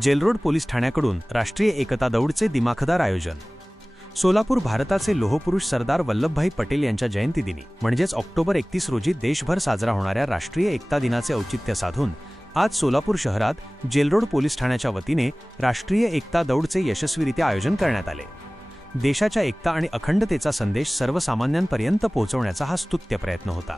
Jail Road police ठाण्याकडून राष्ट्रीय एकता दौडचे दिमाखदार आयोजन. सोलापूर भारताचे लोहपुरुष सरदार वल्लभभाई पटेल यांच्या जयंतीदिनी म्हणजेच ऑक्टोबर एकतीस रोजी देशभर साजरा होणाऱ्या राष्ट्रीय एकता दिनाचे औचित्य साधून आज सोलापूर शहरात जेलरोड पोलीस ठाण्याच्या वतीने राष्ट्रीय एकता दौडचे यशस्वीरित्या आयोजन करण्यात आले. देशाच्या एकता आणि अखंडतेचा संदेश सर्वसामान्यांपर्यंत पोहोचवण्याचा हा स्तुत्य प्रयत्न होता.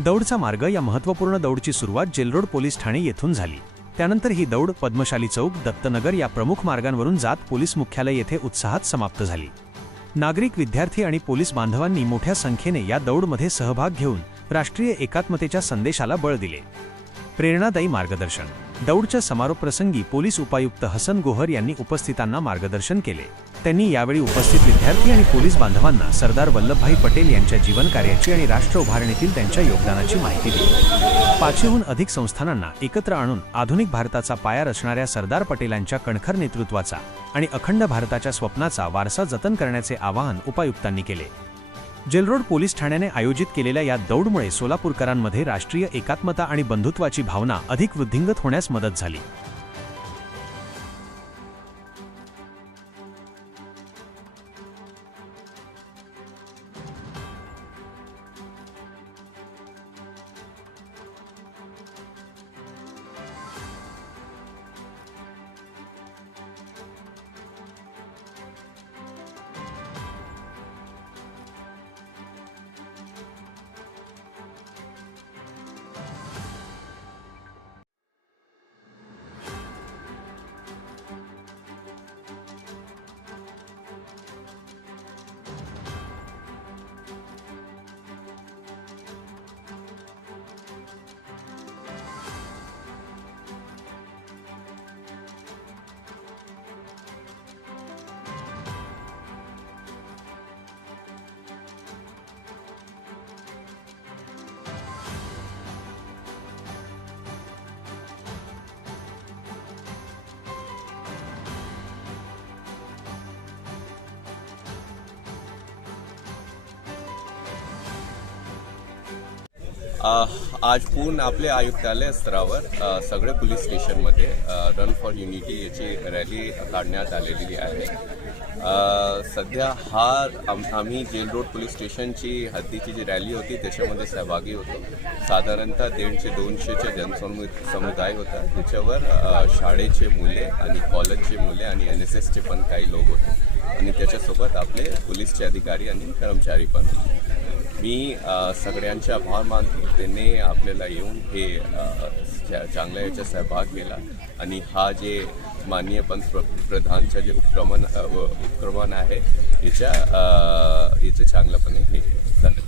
दौडचा मार्ग या महत्त्वपूर्ण दौडची सुरुवात जेलरोड पोलीस ठाणे येथून झाली. त्यानंतर ही दौड पद्मशाली चौक दत्तनगर या प्रमुख मार्गांवरून जात पोलीस मुख्यालय येथे उत्साहात समाप्त झाली. नागरिक विद्यार्थी आणि पोलीस बांधवांनी मोठ्या संख्येने या दौडमध्ये सहभाग घेऊन राष्ट्रीय एकात्मतेच्या संदेशाला बळ दिले. प्रेरणादायी मार्गदर्शन दौडच्या समारोप प्रसंगी पोलीस उपायुक्त हसन गोहर यांनी उपस्थितांना मार्गदर्शन केले. त्यांनी यावेळी उपस्थित विद्यार्थी आणि पोलीस बांधवांना सरदार वल्लभभाई पटेल यांच्या जीवनकार्याची आणि राष्ट्र उभारणीतील त्यांच्या योगदानाची माहिती दिली. पाचशेहून अधिक संस्थानांना एकत्र आणून आधुनिक भारताचा पाया रचणाऱ्या सरदार पटेलांच्या कणखर नेतृत्वाचा आणि अखंड भारताच्या स्वप्नाचा वारसा जतन करण्याचे आवाहन उपायुक्तांनी केले. जेलरोड पोलीस ठाण्याने आयोजित केलेल्या या दौडमुळे सोलापूरकरांमध्ये राष्ट्रीय एकात्मता आणि बंधुत्वाची भावना अधिक वृद्धिंगत होण्यास मदत झाली. आज पूर्ण आपले आयुक्तालय स्तरावर सगळे पोलीस स्टेशनमध्ये रन फॉर युनिटी याची रॅली काढण्यात आलेली आहे. सध्या हा आम आम्ही जेल रोड पोलीस स्टेशनची हद्दीची जी रॅली होती त्याच्यामध्ये सहभागी होतो. साधारणतः दीडशे दोनशेचे जनसमु समुदाय होता. त्याच्यावर शाळेचे मुले आणि कॉलेजचे मुले आणि एन एस एसचे पण काही लोक होते. आणि त्याच्यासोबत आपले पोलीसचे अधिकारी आणि कर्मचारी पण होते. मी सगळ्यांच्या सगळ्यांचे आभार मानतो त्यांनी आपल्याला येऊन हे चांगल्या याचा सहभाग केला. आणि हा जे माननीय पंतप्रधानचं जे उपक्रमण व- उपक्रमण आहे याच्या याचं चांगलंपणे हे धन्यवाद